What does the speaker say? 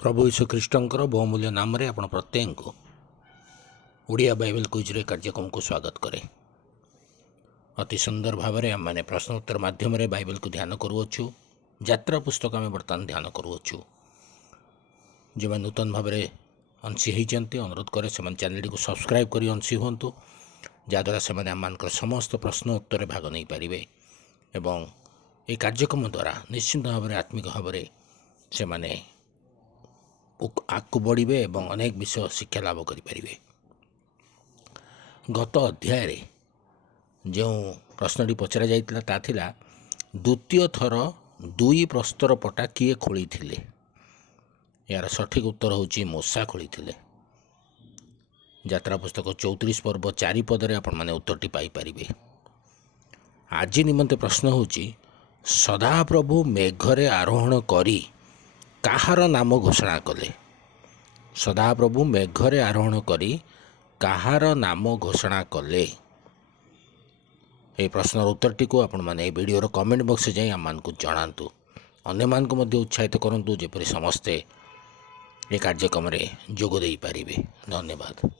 प्रभु यीशु ख्रीष्टर बहुमूल्य नाम रे आपण प्रत्येक को ओडिया बाइबल क्विज कार्यक्रम को स्वागत करें। अति सुंदर भाव में आम मैंने प्रश्न उत्तर माध्यम रे बाइबल को ध्यान करुच्छू। यात्रा पुस्तक आम बर्तमान ध्यान करुच्छू। जो नूतन भाव में अंशी होती अनुरोध करे से चैनल को सब्सक्राइब कर अंशी हूँ, जहाद्वारा से आम समस्त प्रश्न उत्तर भाग नहीं पारे एवं ये कार्यक्रम द्वारा निश्चित भाव में आत्मिक भाव से माने आगू बढ़े और अनेक विषय शिक्षा लाभ करें। गत अध्याय जो प्रश्नटी पचरा जाइतिला ता थिला द्वितीय थर दुई प्रस्तर पटा किए खोली थिले। यार सठिक उत्तर होची मूसा खोली थिले। यात्रा पुस्तक 34 पर्व 4 पदरे आपण माने उत्तरटी पाई परिबे। आज निमंते प्रश्न होची सदाप्रभु मेघरे आरोहण करी काहार नाम घोषणा कले। सदाप्रभु मेघरे आरोहण करी काहार नाम घोषणा कले। ये प्रश्नर उत्तरटी को आपण माने वीडियो कमेंट बॉक्स से जाई आम मानकु जणांतु। अन्य मान को मध्य उत्साहित करंतु जेपरि समस्ते ये कार्यक्रम रे जोग देई पारिबे। धन्यवाद।